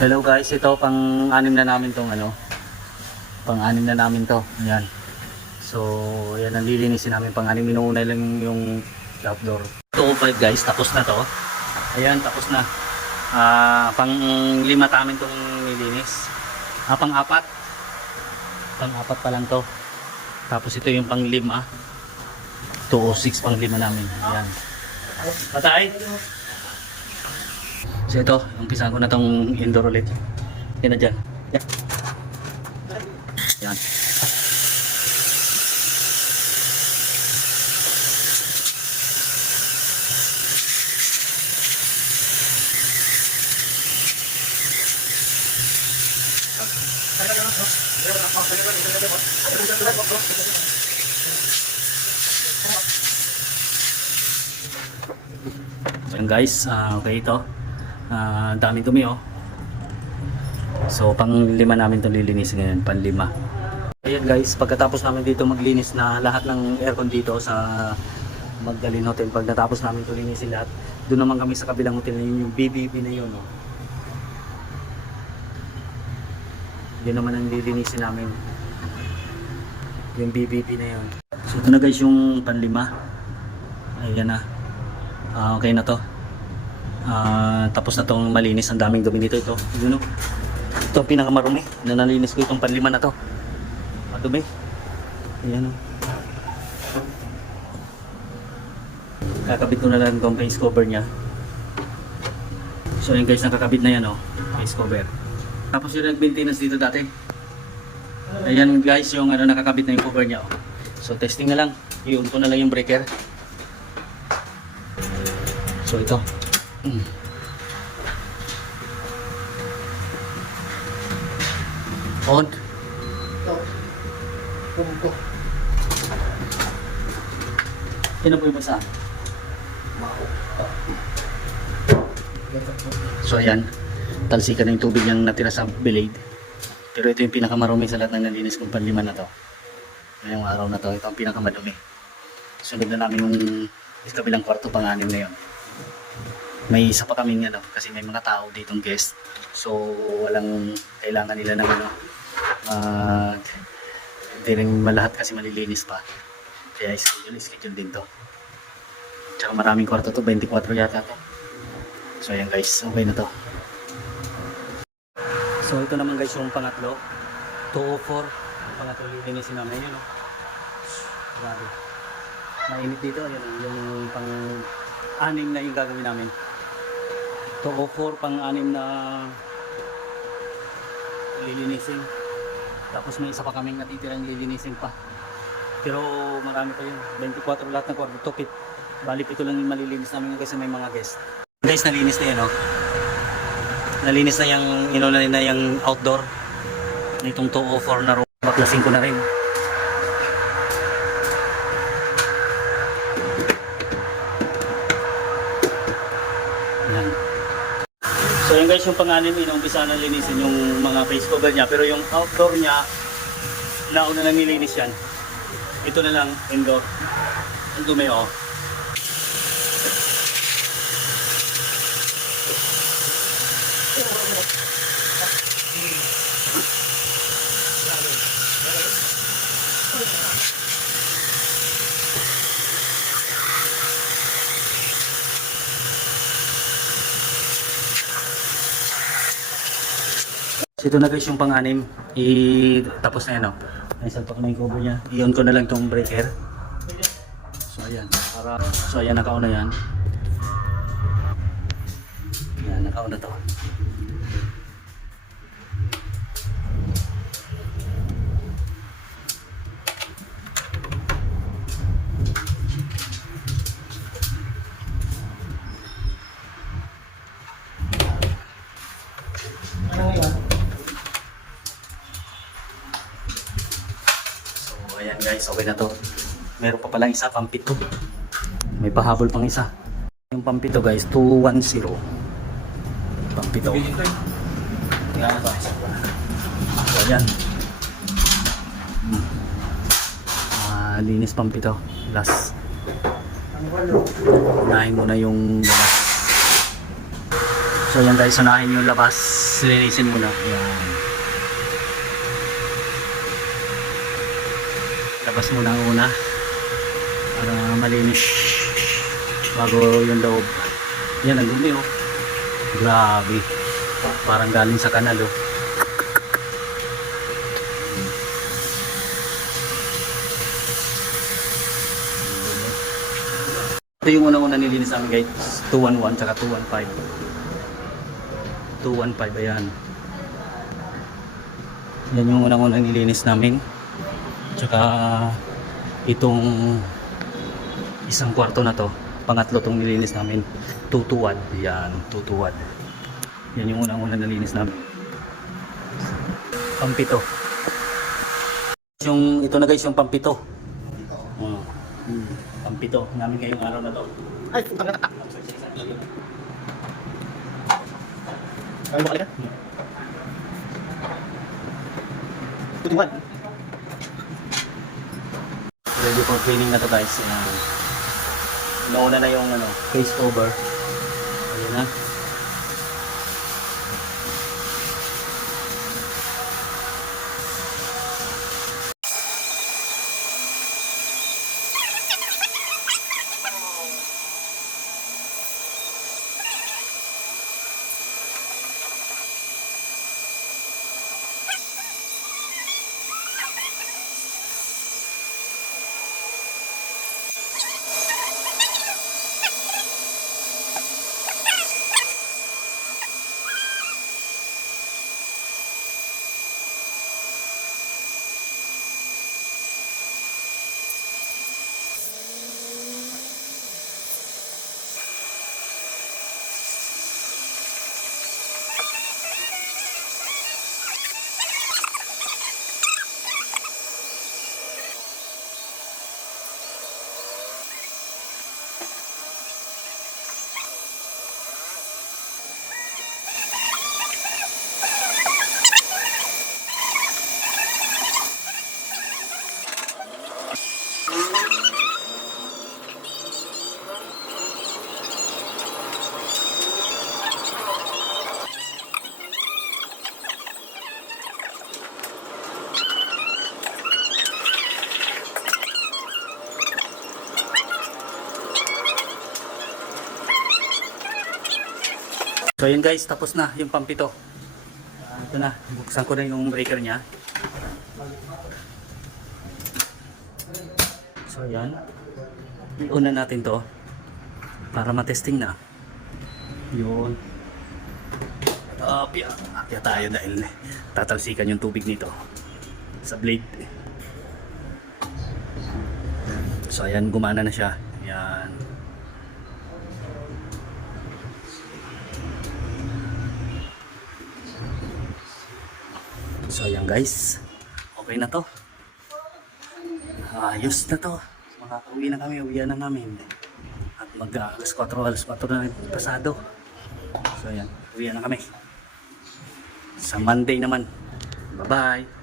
Hello guys, ito pang anim na namin tong ano. Pang anim na namin to. Ayan. So, ayan ang lilinisin namin pang anim minuuna lang yung outdoor. 205 guys, tapos na to. Ayan, tapos na. Ah, pang lima namin tong nilinis. Ah, pang apat. Pang apat pa lang to. Tapos ito yung pang lima. 206 pang lima namin. Ayan. Patay. So ito, umpisahan ko na tong indoor ulit. Yan na dyan. Yan. Yan. Yan guys, ah, okay ito. Ah, daming dumi oh. So pang lima namin itong lilinisin ngayon, pang lima. Ayan guys, pagkatapos namin dito maglinis na lahat ng aircon dito sa Magdalene Hotel, pag natapos namin ito linisin lahat, doon naman kami sa kabilang hotel na yun, yung BBB na yun oh. Yun naman ang lilinisin namin. Yung BBB na yun. So ito na guys yung panlima. Ayan na. Ah, okay na to. Ah, tapos na tong malinis. Ang daming dumi dito ito. Yun o. Ito ang pinakamarumi. Na nalinis ko itong panlima na to. Madumi. Ayan o. Kakabit ko na lang itong face cover niya. So yun guys, nakakabit na yan o. Face cover. Tapos yung nag-maintenance dito dati. Ayan guys, yung ano nakakabit na yung cover niya. Oh. So testing na lang. I-on ko na lang yung breaker. So ito. Mm. On. Sino po yung basa? So ayan, talsikan na yung tubig niyang natira sa blade. Pero ito yung pinakamarumi sa lahat ng nalinis kong panlima na to. Ngayong araw na to, ito ang pinakamadumi. Sunod na namin yung kabilang kwarto pang-anim na yun. May isa pa kami ano, kasi may mga tao ditong guest. So walang kailangan nila ng ano. Uh, hindi rin malahat kasi malilinis pa. Kaya schedule, schedule din to. Tsaka maraming kwarto to, 24 yata to. So ayan guys, okay na to. So ito naman guys yung pangatlo. 204. Yung pangatlo lilinisin namin yun. No? Grabe. Mainit dito. Yun, yung pang anim na yung gagawin namin. 204 pang anim na lilinisin. Tapos may isa pa kaming natitirang lilinisin pa. Pero marami pa yun. 24 lahat ng kwarto. Tupit. Bali ito lang yung malilinis namin kasi may mga guest. Guys, nalinis na yan, oh. Nalinis na yung, inuna na yung outdoor. Itong 204 na room. Baklasin ko na rin. So yun guys, yung panganim, inumpisa na linisin yung mga face cover niya. Pero yung outdoor niya, nauna na nilinis yan. Ito na lang, indoor. Ang dumi, oh. So ito na guys yung pang-anim. Tapos na yan oh. Ay salpak na yung cover niya. I-on ko na lang tong breaker. So ayan. Para so ayan naka-on na yan. Yan naka-on na to. Ayan guys, okay na to. Meron pa palang isa, pampito. May pahabol pang isa. Yung pampito guys, 210. Pampito. Yan ito. So ayan. Hmm. Ah, linis pampito. Last. Unahin mo na yung labas. So yan guys, unahin yung labas. Linisin muna. Yan. Labas muna una. Para malinis. Bago yung loob. Yan, ang dumi oh. Grabe. Parang galing sa kanal oh. Ito yung unang-una nilinis namin guys. 211 tsaka 215. 215 ayan. Yan yung unang-unang nilinis namin. Tsaka itong isang kwarto na to. Pangatlo tong nilinis namin. 221. Yan, 221. Yan yung unang-unang nilinis namin. Pampito. Yung ito na guys yung pampito. Oh. Hmm. Pampito namin ngayong araw na to. Ay, putang na. Ay, bakal ka? Tutuhan. Ready for cleaning na to guys. Ayan. Nauna na yung ano, face over. Ayan na. So yun guys, tapos na yung pampito. Ah, ito na, buksan ko na yung breaker niya. So yan. Iuna natin to para matesting na. Yun. Apya. Apya tayo dahil tatalsikan yung tubig nito sa blade. So ayan, gumana na siya. Yan. So ayan guys, okay na to. Ayos na to. Makakauwi na kami, uwian na namin. At mag uh, alas 4, alas 4 na rin pasado. So ayan, uwian na kami. Sa Monday naman. Bye-bye.